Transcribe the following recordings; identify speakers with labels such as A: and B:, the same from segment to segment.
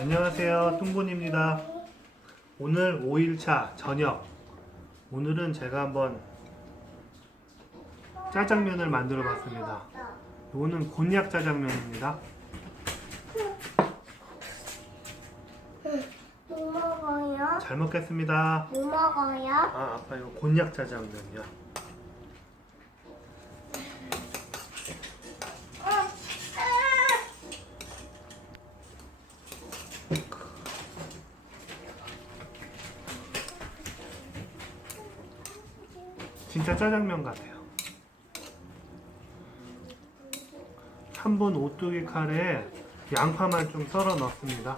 A: 안녕하세요. 뚱분입니다. 오늘 5일차 저녁. 오늘은 제가 한번 짜장면을 만들어 봤습니다. 이거는 곤약 짜장면입니다.
B: 뭐 먹어요?
A: 잘 먹겠습니다.
B: 뭐 먹어요?
A: 아, 아빠 이거 곤약 짜장면이요. 진짜 짜장면 같아요. 한 번 오뚜기 칼에 양파만 좀 썰어 넣습니다.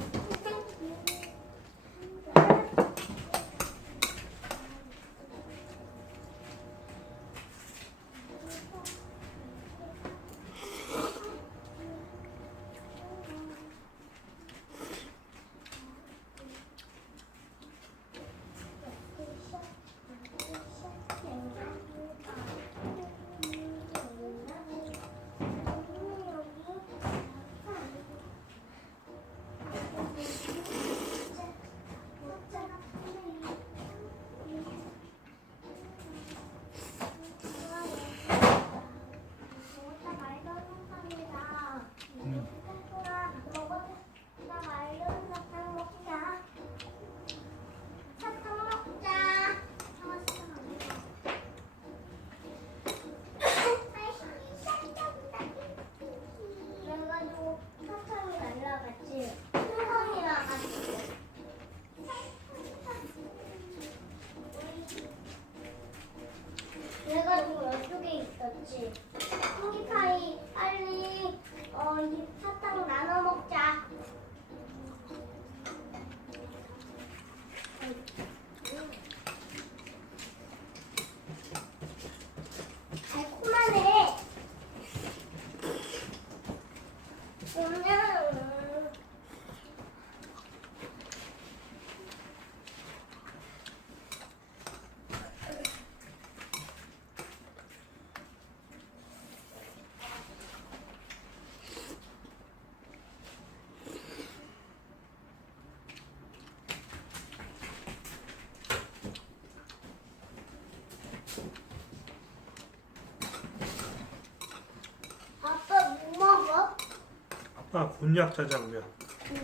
B: 아빠
A: 곤약 짜장면.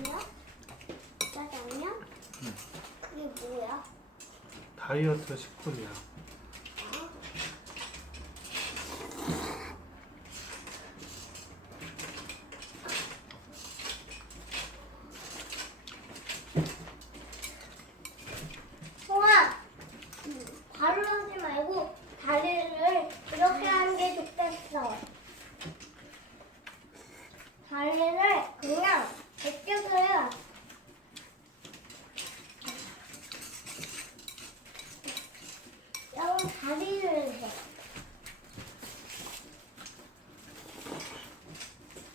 B: 뭐야? 짜장면? 이게 뭐야?
A: 다이어트 식품이야.
B: 송아, 발을 하지 말고 다리를 이렇게 하는 게 좋겠어. 다리를 그냥 제껴서요. 여기 다리를 해.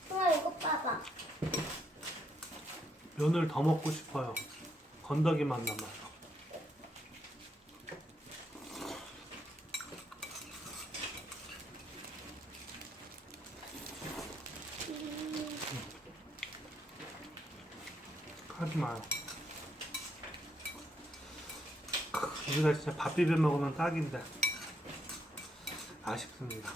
B: 송아 이거 봐봐.
A: 면을 더 먹고 싶어요. 건더기만 남아서. 하지 마요. 우리가 진짜 밥 비벼 먹으면 딱인데 아쉽습니다.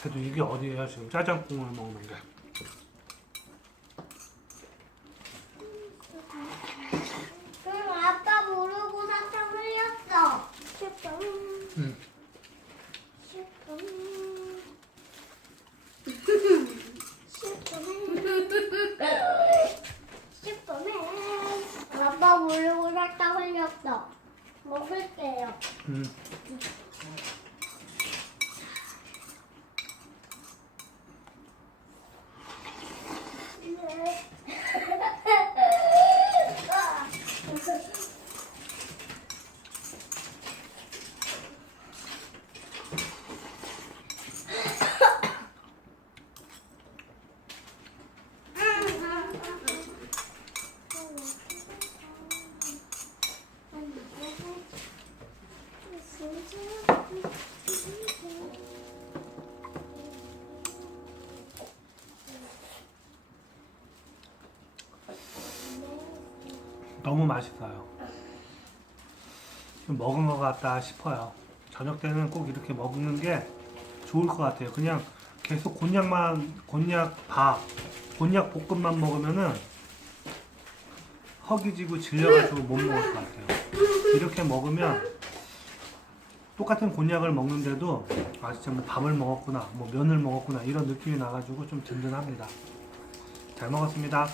A: 그래도 이게 어디예요 지금 짜장국을 먹는 게?
B: 응, 아빠 모르고 사탕 흘렸어.
A: 응.
B: 슈퍼. 슈퍼맨. 아빠 모르고 사탕 흘렸어. 먹을게요.
A: 음.
B: 너무 맛있어요. 좀 먹은 것 같다 싶어요. 저녁 때는 꼭 이렇게 먹는 게 좋을 것 같아요. 그냥 계속 곤약만, 곤약 밥, 곤약 볶음만 먹으면은 허기지고 질려가지고 못 먹을 것 같아요. 이렇게 먹으면 똑같은 곤약을 먹는데도 아 진짜 뭐 밥을 먹었구나, 뭐 면을 먹었구나 이런 느낌이 나가지고 좀 든든합니다. 잘 먹었습니다.